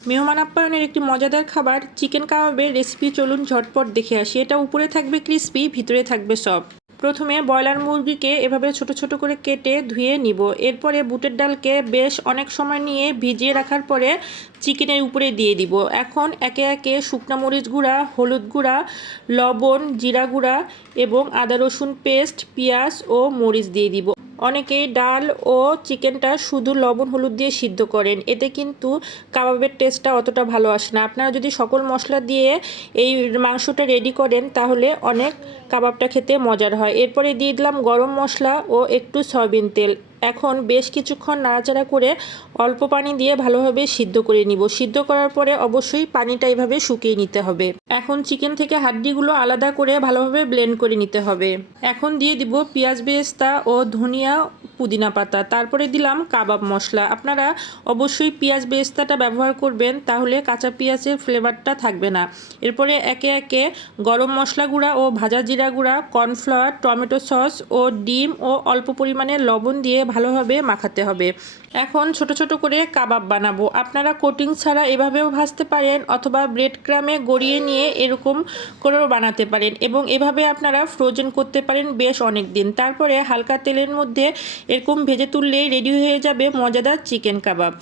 মেহমান আপ্যায়নের একটি মজাদার খাবার চিকেন কাবাবের রেসিপি চলুন ঝটপট দেখে আসি। এটা উপরে থাকবে ক্রিস্পি, ভিতরে থাকবে সফট। প্রথমে ব্রয়লার মুরগিকে এভাবে ছোট ছোট করে কেটে ধুয়ে নিব। এরপরে বুটের ডালকে বেশ অনেক সময় নিয়ে ভিজিয়ে রাখার পরে চিকেনের উপরে দিয়ে দিব। এখন একে একে শুকনো মরিচ গুঁড়া, হলুদ গুঁড়া, লবণ, জিরা গুঁড়া এবং আদা রসুন পেস্ট, পেঁয়াজ ও মরিচ দিয়ে দিব। অনেকেই ডাল ও চিকেনটা শুধু লবণ হলুদ দিয়ে সিদ্ধ করেন, এতে কিন্তু কাবাবের টেস্টটা অতটা ভালো আসে না। আপনারা যদি সকল মশলা দিয়ে এই মাংসটা রেডি করেন তাহলে অনেক কাবাবটা খেতে মজার হয়। এরপরে দিয়ে দিলাম গরম মশলা ও একটু সয়াবিন তেল। এখন বেশ কিছুক্ষণ নাড়াচাড়া করে অল্প পানি দিয়ে ভালোভাবে সিদ্ধ করে নিব। সিদ্ধ করার পরে অবশ্যই পানিটা এভাবে শুকিয়ে নিতে হবে। এখন চিকেন থেকে হাড্ডিগুলো আলাদা করে ভালোভাবে ব্লেন্ড করে নিতে হবে। এখন দিয়ে দিব পেঁয়াজ বেরেস্তা ও ধনিয়া পুদিনা পাতা। তারপরে দিলাম কাবাব মশলা। আপনারা অবশ্যই পেঁয়াজ বেরেস্তাটা ব্যবহার করবেন, তাহলে কাঁচা পেঁয়াজের ফ্লেভারটা থাকবে না। এরপরে একে একে গরম মশলা গুঁড়া ও ভাজা জিরা গুঁড়া, কর্নফ্লাওয়ার, টমেটো সস ও ডিম ও অল্প পরিমাণে লবণ দিয়ে ভালোভাবে মাখাতে হবে। এখন ছোট ছোট করে কাবাব বানাবো। আপনারা কোটিং ছাড়া এভাবেও ভাজতে পারেন অথবা ব্রেড ক্রামে গড়িয়ে নিয়ে এরকম করেও বানাতে পারেন এবং এভাবে আপনারা ফ্রোজেন করতে পারেন বেশ অনেক দিন। তারপরে হালকা তেলের মধ্যে এরকম ভেজে তুললেই রেডি হয়ে যাবে মজাদার চিকেন কাবাব।